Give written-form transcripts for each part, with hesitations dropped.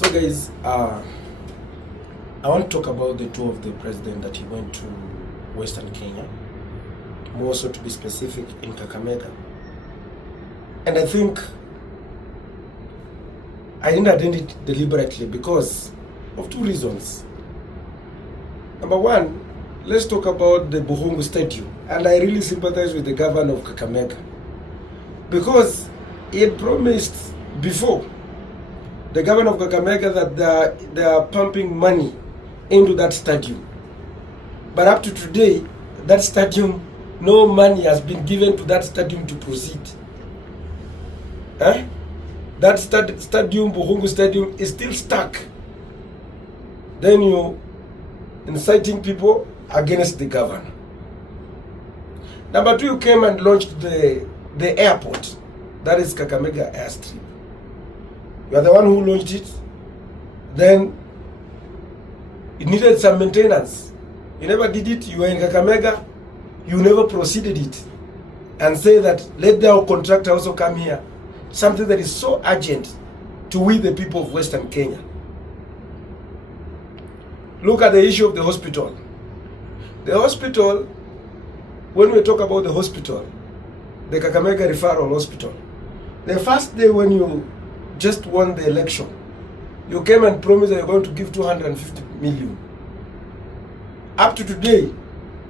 So guys, I want to talk about the tour of the president that he went to Western Kenya, more so to be specific in Kakamega. And I think I didn't attend it deliberately because of two reasons. Number one, let's talk about the Buhungu Statue. And I really sympathize with the governor of Kakamega because he had promised before the governor of Kakamega that they are pumping money into that stadium. But up to today, that stadium, no money has been given to that stadium to proceed. That stadium, Buhungu Stadium, is still stuck. Then you're inciting people against the governor. Number two, you came and launched the airport. That is Kakamega Airstrip. You are the one who launched it. Then it needed some maintenance. You never did it. You were in Kakamega. You never proceeded it. And say that let the contractor also come here. Something that is so urgent to we the people of Western Kenya. Look at the issue of the hospital. The hospital, when we talk about the hospital, the Kakamega Referral Hospital, the first day when you just won the election, you came and promised that you're going to give 250 million. Up to today,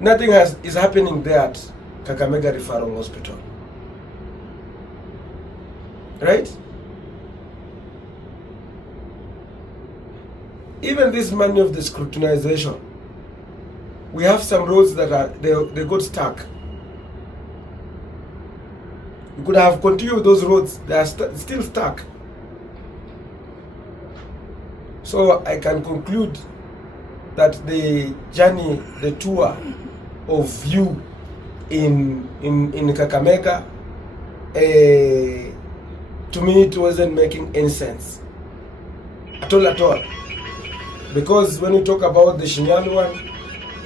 nothing is happening there at Kakamega Referral Hospital. Right? Even this money of the scrutinization, we have some roads that they got stuck. You could have continued those roads, they are still stuck. So I can conclude that the journey, the tour of you in Kakamega, to me it wasn't making any sense at all. Because when you talk about the Shinyalu one,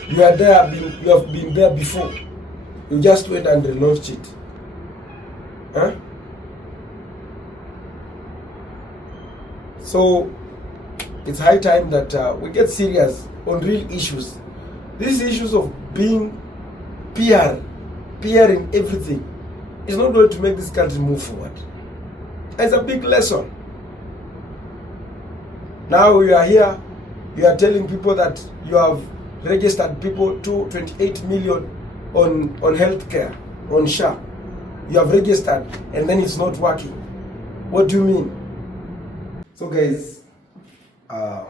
you have been there before. You just went and relaunched it. So it's high time that we get serious on real issues. These issues of being PR in everything is not going to make this country move forward. It's a big lesson. Now you are here, you are telling people that you have registered people to 28 million on healthcare, on SHA. You have registered and then it's not working. What do you mean? So guys, I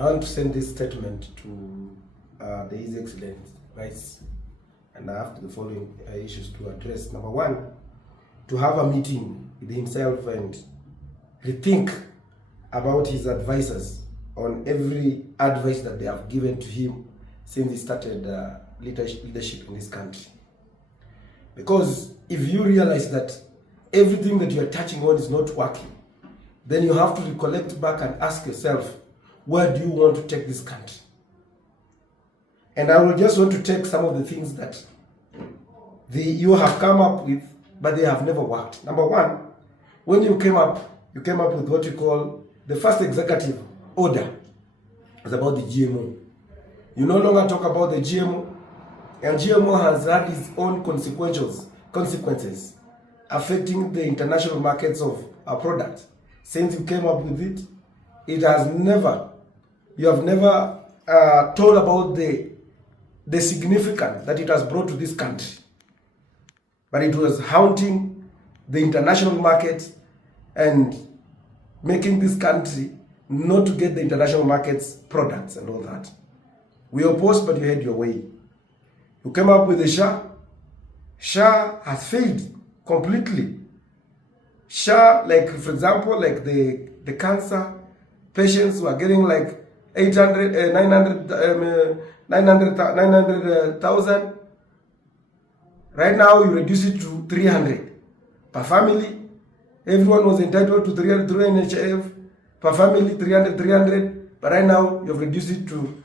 want to send this statement to the His Excellency Vice, and I have the following issues to address. Number one, to have a meeting with himself and rethink about his advisors on every advice that they have given to him since he started leadership in this country. Because if you realize that everything that you are touching on is not working, then you have to recollect back and ask yourself, where do you want to take this country? And I will just want to take some of the things that you have come up with, but they have never worked. Number one, when you came up with what you call the first executive order. It's about the GMO. You no longer talk about the GMO, and GMO has had its own consequences affecting the international markets of our product. Since you came up with it, you have never told about the significance that it has brought to this country. But it was haunting the international market and making this country not to get the international market's products and all that. We opposed, but you had your way. You came up with the SHA. SHA has failed completely. SHA, like for example, like the cancer patients who are getting like 900,000. Right now you reduce it to 300 per family. Everyone was entitled to 300 through NHF per family, 300. But right now you've reduced it to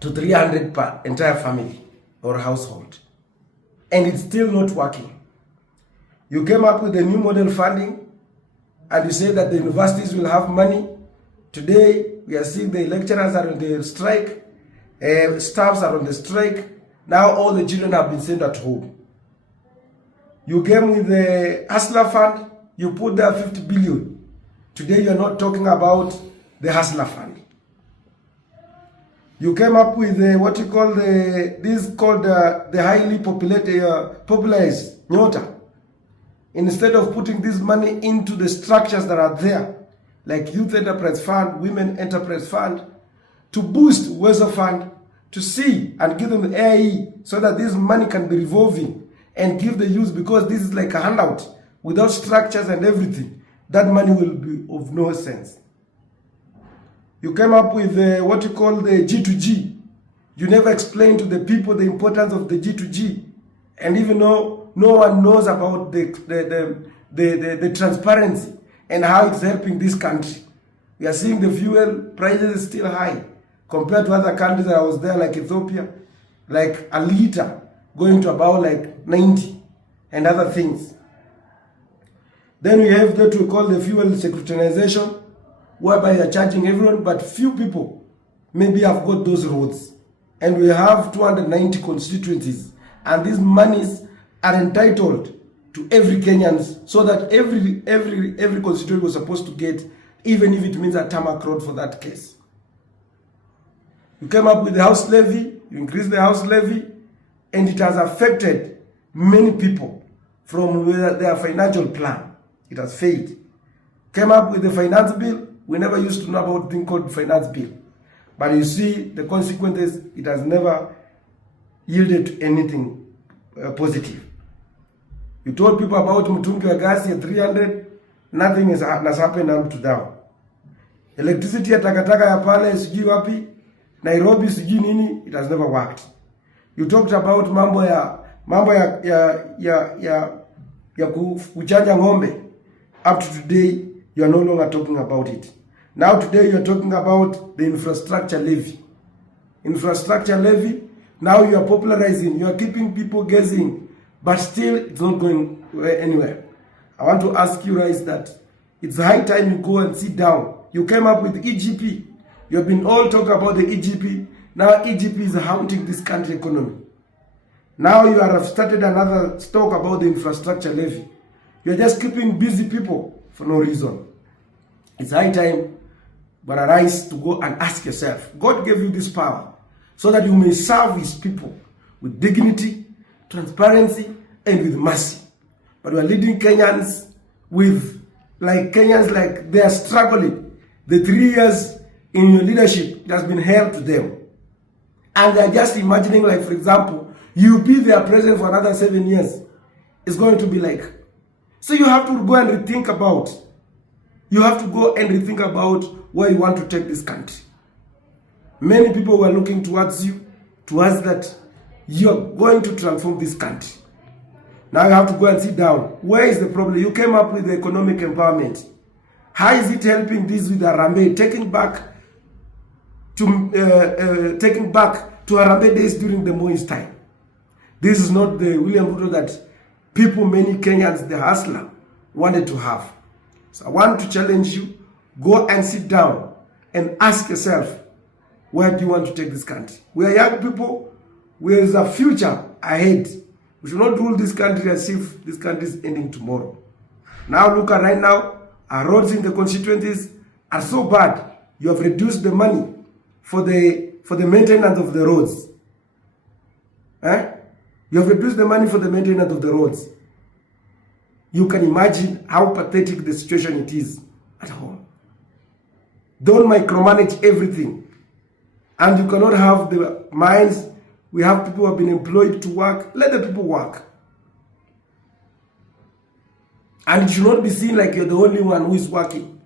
300 per entire family or household, and it's still not working. You came up with a new model funding, and you say that the universities will have money. Today, we are seeing the lecturers are on the strike, staffs are on the strike. Now all the children have been sent at home. You came with the Hustler Fund, you put there 50 billion. Today you are not talking about the Hustler Fund. You came up with what you call the highly popularized Nyota. Instead of putting this money into the structures that are there, like Youth Enterprise Fund, Women Enterprise Fund, to boost Wezo Fund, to see and give them the AE so that this money can be revolving and give the youth, because this is like a handout without structures and everything. That money will be of no sense. You came up with what you call the G2G. You never explained to the people the importance of the G2G, and even though no one knows about the transparency and how it's helping this country. We are seeing the fuel prices is still high compared to other countries that I was there, like Ethiopia, like a liter going to about like 90 and other things. Then we have what we call the fuel securitization, whereby they are charging everyone, but few people maybe have got those roads. And we have 290 constituencies, and these monies are entitled to every Kenyans, so that every constituency was supposed to get, even if it means a tarmac road for that case. You came up with the house levy, you increased the house levy, and it has affected many people from their financial plan. It has failed. Came up with the finance bill. We never used to know about a thing called finance bill. But you see the consequences, it has never yielded to anything positive. You told people about mtungi wa gas at 300, nothing has happened up to now. Electricity ya takataka ya pale sijui wapi, Nairobi sijui nini, it has never worked. You talked about mambo ya kuchanja ng'ombe. Up to today, you are no longer talking about it. Now today you are talking about the infrastructure levy. Infrastructure levy, now you are popularizing, you are keeping people guessing, but still it's not going anywhere. I want to ask you guys that it's high time you go and sit down. You came up with EGP. You have been all talking about the EGP. Now EGP is haunting this country economy. Now you have started another talk about the infrastructure levy. You are just keeping busy people for no reason. It's high time, but arise to go and ask yourself, God gave you this power so that you may serve his people with dignity, transparency, and with mercy. But we are leading Kenyans like they are struggling. The 3 years in your leadership, it has been hell to them. And they are just imagining, like, for example, you be their president for another 7 years. It's going to be like. So you have to go and rethink about. You have to go and rethink about where you want to take this country. Many people were looking towards you, towards that you are going to transform this country. Now you have to go and sit down. Where is the problem? You came up with the economic empowerment. How is it helping this with Arambe, taking back to Arambe days during the Mumias time? This is not the William Ruto that people, many Kenyans, the hustler, wanted to have. So I want to challenge you, go and sit down and ask yourself, where do you want to take this country? We are young people, there is a future ahead. We should not rule this country as if this country is ending tomorrow. Now look at right now, our roads in the constituencies are so bad. You have reduced the money for the maintenance of the roads. You have reduced the money for the maintenance of the roads. You can imagine how pathetic the situation it is at home. Don't micromanage everything. And you cannot have the minds. We have people who have been employed to work. Let the people work. And it should not be seen like you're the only one who is working.